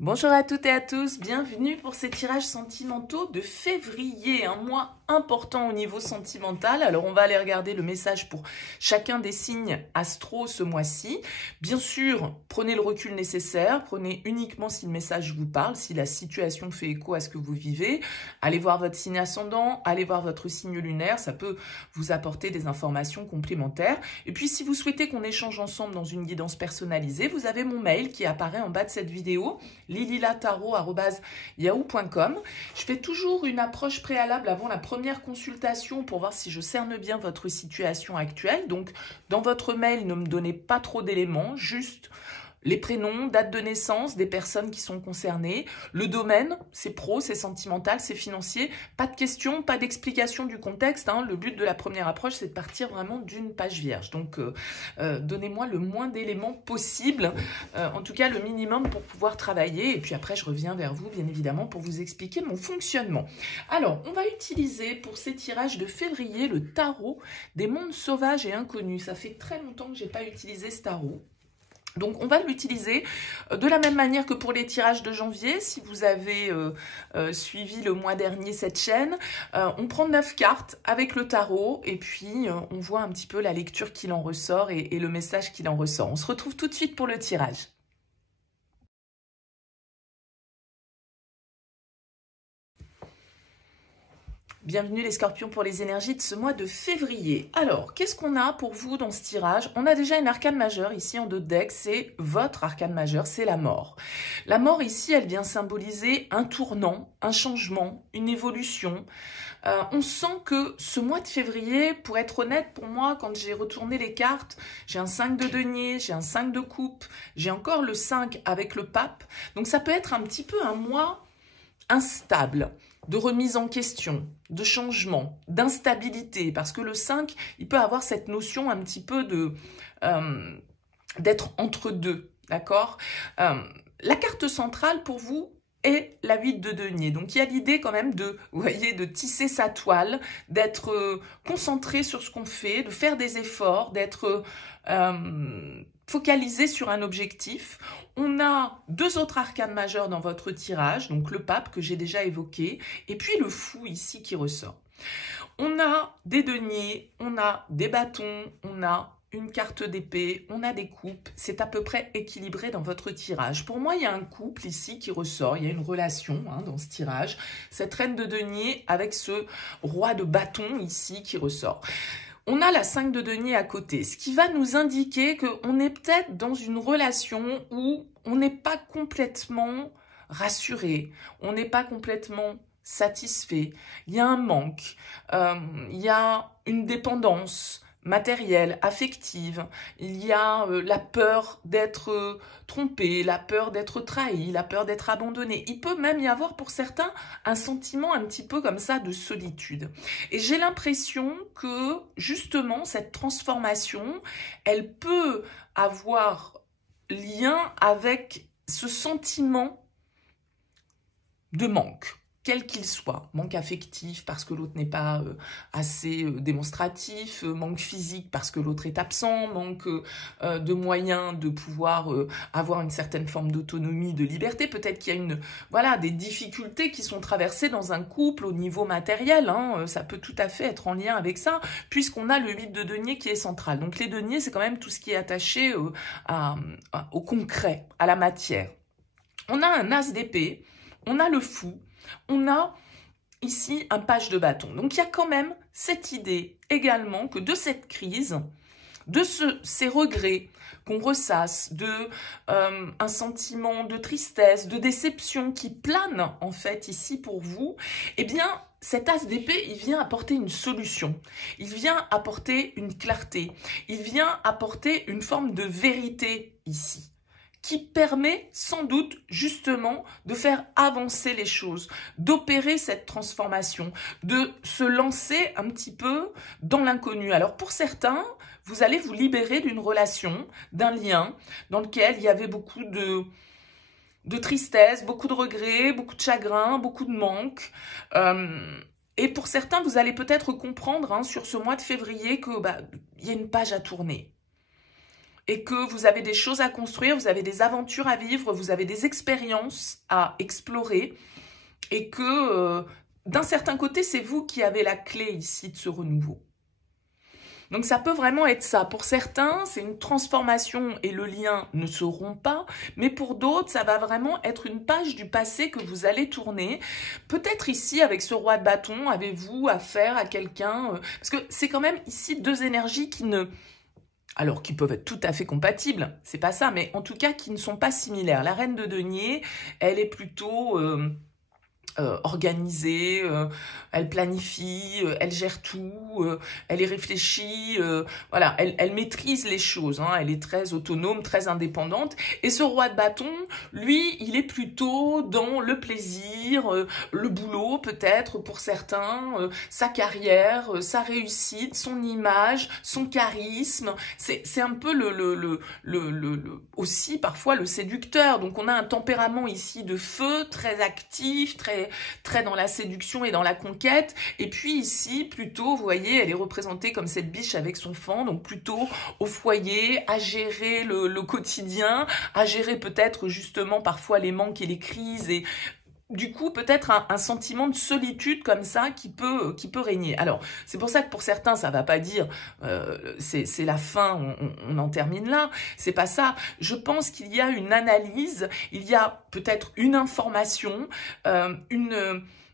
Bonjour à toutes et à tous, bienvenue pour ces tirages sentimentaux de février, un mois important au niveau sentimental. Alors on va aller regarder le message pour chacun des signes astro ce mois-ci. Bien sûr, prenez le recul nécessaire, prenez uniquement si le message vous parle, si la situation fait écho à ce que vous vivez. Allez voir votre signe ascendant, allez voir votre signe lunaire, ça peut vous apporter des informations complémentaires. Et puis si vous souhaitez qu'on échange ensemble dans une guidance personnalisée, vous avez mon mail qui apparaît en bas de cette vidéo, lililataro@yahoo.com. Je fais toujours une approche préalable avant la première consultation pour voir si je cerne bien votre situation actuelle. Donc, dans votre mail, ne me donnez pas trop d'éléments, juste les prénoms, date de naissance des personnes qui sont concernées, le domaine, c'est pro, c'est sentimental, c'est financier, pas de questions, pas d'explication du contexte. Le but de la première approche, c'est de partir vraiment d'une page vierge. Donc, donnez-moi le moins d'éléments possible, en tout cas le minimum pour pouvoir travailler. Et puis après, je reviens vers vous, bien évidemment, pour vous expliquer mon fonctionnement. Alors, on va utiliser pour ces tirages de février le tarot des mondes sauvages et inconnus. Ça fait très longtemps que je n'ai pas utilisé ce tarot. Donc, on va l'utiliser de la même manière que pour les tirages de janvier. Si vous avez suivi le mois dernier cette chaîne, on prend 9 cartes avec le tarot et puis on voit un petit peu la lecture qu'il en ressort et le message qu'il en ressort. On se retrouve tout de suite pour le tirage. Bienvenue les scorpions pour les énergies de ce mois de février. Alors, qu'est-ce qu'on a pour vous dans ce tirage? On a déjà une arcane majeure ici en 2 decks, c'est votre arcane majeure, c'est la mort. La mort ici, elle vient symboliser un tournant, un changement, une évolution. On sent que ce mois de février, pour être honnête, pour moi, quand j'ai retourné les cartes, j'ai un 5 de denier, j'ai un 5 de coupe, j'ai encore le 5 avec le pape. Donc ça peut être un petit peu un mois instable, de remise en question, de changement, d'instabilité, parce que le 5, il peut avoir cette notion un petit peu d'être entre deux, d'accord? La carte centrale pour vous est la 8 de denier, donc il y a l'idée quand même de, vous voyez, de tisser sa toile, d'être concentré sur ce qu'on fait, de faire des efforts, d'être focalisé sur un objectif. On a 2 autres arcanes majeures dans votre tirage, donc le pape que j'ai déjà évoqué, et puis le fou ici qui ressort. On a des deniers, on a des bâtons, on a une carte d'épée, on a des coupes, c'est à peu près équilibré dans votre tirage. Pour moi, il y a un couple ici qui ressort, il y a une relation dans ce tirage, cette reine de denier avec ce roi de bâton ici qui ressort. On a la 5 de denier à côté, ce qui va nous indiquer qu'on est peut-être dans une relation où on n'est pas complètement rassuré, on n'est pas complètement satisfait, il y a un manque, il y a une dépendance matérielle, affective, il y a la peur d'être trompé, la peur d'être trahi, la peur d'être abandonné. Il peut même y avoir pour certains un sentiment un petit peu comme ça de solitude. Et j'ai l'impression que justement cette transformation, elle peut avoir lien avec ce sentiment de manque, quel qu'il soit, manque affectif parce que l'autre n'est pas assez démonstratif, manque physique parce que l'autre est absent, manque de moyens de pouvoir avoir une certaine forme d'autonomie, de liberté. Peut-être qu'il y a des difficultés qui sont traversées dans un couple au niveau matériel. Ça peut tout à fait être en lien avec ça, puisqu'on a le 8 de denier qui est central. Donc les deniers, c'est quand même tout ce qui est attaché au concret, à la matière. On a un as d'épée, on a le fou, on a ici un page de bâton. Donc il y a quand même cette idée également que de cette crise, de ces regrets qu'on ressasse, un sentiment de tristesse, de déception qui plane en fait ici pour vous, eh bien cet as d'épée, il vient apporter une solution, il vient apporter une clarté, il vient apporter une forme de vérité ici, qui permet sans doute justement de faire avancer les choses, d'opérer cette transformation, de se lancer un petit peu dans l'inconnu. Alors pour certains, vous allez vous libérer d'une relation, d'un lien dans lequel il y avait beaucoup de tristesse, beaucoup de regrets, beaucoup de chagrin, beaucoup de manque. Et pour certains, vous allez peut-être comprendre sur ce mois de février que y a une page à tourner. et que vous avez des choses à construire, vous avez des aventures à vivre, vous avez des expériences à explorer et que d'un certain côté, c'est vous qui avez la clé ici de ce renouveau. Donc ça peut vraiment être ça. Pour certains, c'est une transformation et le lien ne se rompt pas, mais pour d'autres, ça va vraiment être une page du passé que vous allez tourner. Peut-être ici, avec ce roi de bâton, avez-vous affaire à quelqu'un, parce que c'est quand même ici deux énergies qui ne... Alors, qui peuvent être tout à fait compatibles, c'est pas ça, mais en tout cas qui ne sont pas similaires. La reine de denier, elle est plutôt... organisée, elle planifie, elle gère tout, elle est réfléchie, voilà, elle maîtrise les choses, hein, elle est très autonome, très indépendante. Et ce roi de bâton, lui, il est plutôt dans le plaisir, le boulot peut-être pour certains, sa carrière, sa réussite, son image, son charisme. C'est un peu aussi parfois le séducteur. Donc on a un tempérament ici de feu, très actif, très dans la séduction et dans la conquête. Et puis ici, plutôt, vous voyez, elle est représentée comme cette biche avec son fan, donc plutôt au foyer, à gérer le quotidien, à gérer peut-être justement parfois les manques et les crises et du coup, peut-être un sentiment de solitude comme ça qui peut régner. Alors, c'est pour ça que pour certains, ça va pas dire c'est la fin, on en termine là. C'est pas ça. Je pense qu'il y a une analyse, il y a peut-être une information,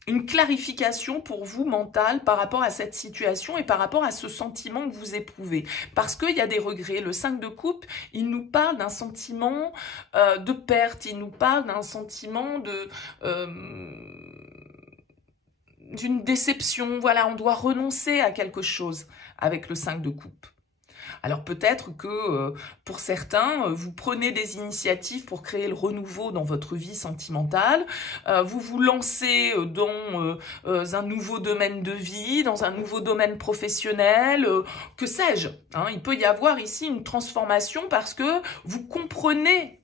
une clarification pour vous mentale par rapport à cette situation et par rapport à ce sentiment que vous éprouvez. Parce qu'il y a des regrets. Le 5 de coupe, il nous parle d'un sentiment de perte, il nous parle d'un sentiment d'une déception. Voilà, on doit renoncer à quelque chose avec le 5 de coupe. Alors peut-être que pour certains, vous prenez des initiatives pour créer le renouveau dans votre vie sentimentale, vous vous lancez dans un nouveau domaine de vie, dans un nouveau domaine professionnel, que sais-je, hein, il peut y avoir ici une transformation parce que vous comprenez,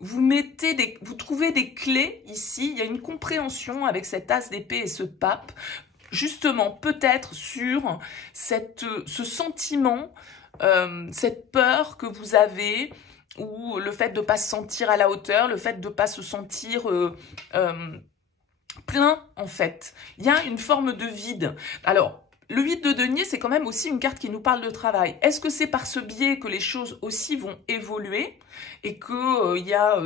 vous trouvez des clés ici, il y a une compréhension avec cet as d'épée et ce pape, justement peut-être sur ce sentiment, cette peur que vous avez, ou le fait de ne pas se sentir à la hauteur, le fait de ne pas se sentir plein, en fait. Il y a une forme de vide. Alors, le 8 de denier, c'est quand même aussi une carte qui nous parle de travail. Est-ce que c'est par ce biais que les choses aussi vont évoluer et qu'il y a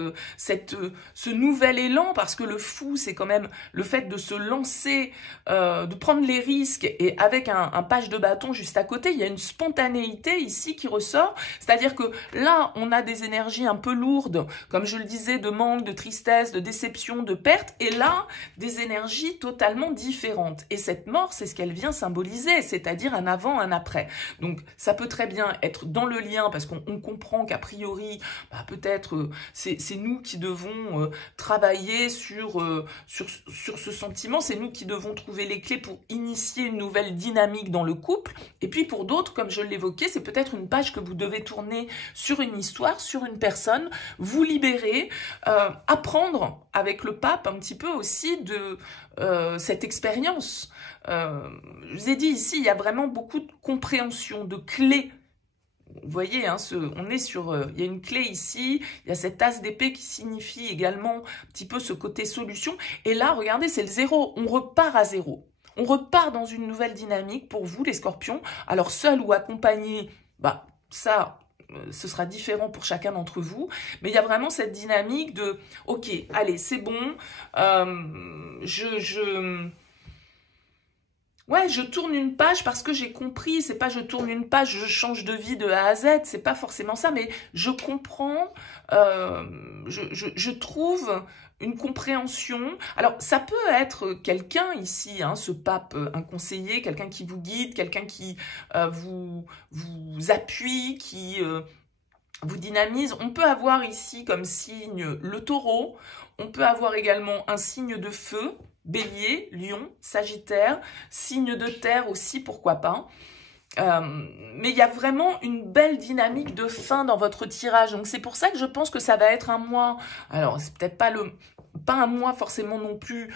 ce nouvel élan, parce que le fou, c'est quand même le fait de se lancer, de prendre les risques, et avec un page de bâton juste à côté, il y a une spontanéité ici qui ressort, c'est-à-dire que là, on a des énergies un peu lourdes, comme je le disais, de manque, de tristesse, de déception, de perte, et là, des énergies totalement différentes. Et cette mort, c'est ce qu'elle vient symboliser, c'est-à-dire un avant, un après. Donc, ça peut très bien être dans le lien, parce qu'on comprend qu'a priori, bah, peut-être c'est nous qui devons travailler sur ce sentiment, c'est nous qui devons trouver les clés pour initier une nouvelle dynamique dans le couple. Et puis pour d'autres, comme je l'évoquais, c'est peut-être une page que vous devez tourner sur une histoire, sur une personne, vous libérer, apprendre avec le pape un petit peu aussi de cette expérience. Je vous ai dit ici, il y a vraiment beaucoup de compréhension, de clés. Vous voyez, hein, on est sur, il y a une clé ici, il y a cette as d'épée qui signifie également un petit peu ce côté solution. Et là, regardez, c'est le 0, on repart à 0. On repart dans une nouvelle dynamique pour vous, les scorpions. Alors, seul ou accompagné, bah, ça, ce sera différent pour chacun d'entre vous. Mais il y a vraiment cette dynamique de, ok, allez, c'est bon, ouais, je tourne une page parce que j'ai compris, c'est pas je tourne une page, je change de vie de A à Z, c'est pas forcément ça, mais je comprends, je trouve une compréhension. Alors, ça peut être quelqu'un ici, hein, ce pape, un conseiller, quelqu'un qui vous guide, quelqu'un qui vous appuie, qui vous dynamise. On peut avoir ici comme signe le taureau, on peut avoir également un signe de feu, Bélier, Lion, Sagittaire, signe de terre aussi, pourquoi pas. Mais il y a vraiment une belle dynamique de fin dans votre tirage. Donc c'est pour ça que je pense que ça va être un mois. Alors c'est peut-être pas un mois forcément non plus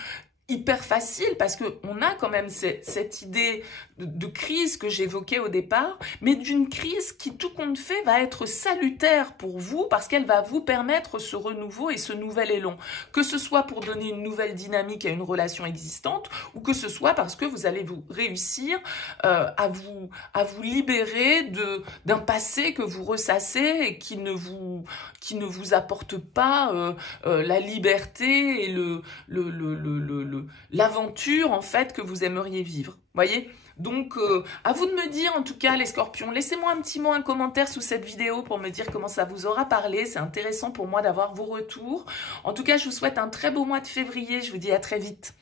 hyper facile parce qu'on a quand même cette idée de crise que j'évoquais au départ, mais d'une crise qui, tout compte fait, va être salutaire pour vous parce qu'elle va vous permettre ce renouveau et ce nouvel élan. Que ce soit pour donner une nouvelle dynamique à une relation existante ou que ce soit parce que vous allez vous réussir à vous libérer d'un passé que vous ressassez et qui ne vous apporte pas la liberté et l'aventure en fait que vous aimeriez vivre. Voyez? Donc, à vous de me dire, en tout cas, les scorpions, laissez-moi un petit mot, un commentaire sous cette vidéo pour me dire comment ça vous aura parlé. C'est intéressant pour moi d'avoir vos retours. En tout cas, je vous souhaite un très beau mois de février. Je vous dis à très vite.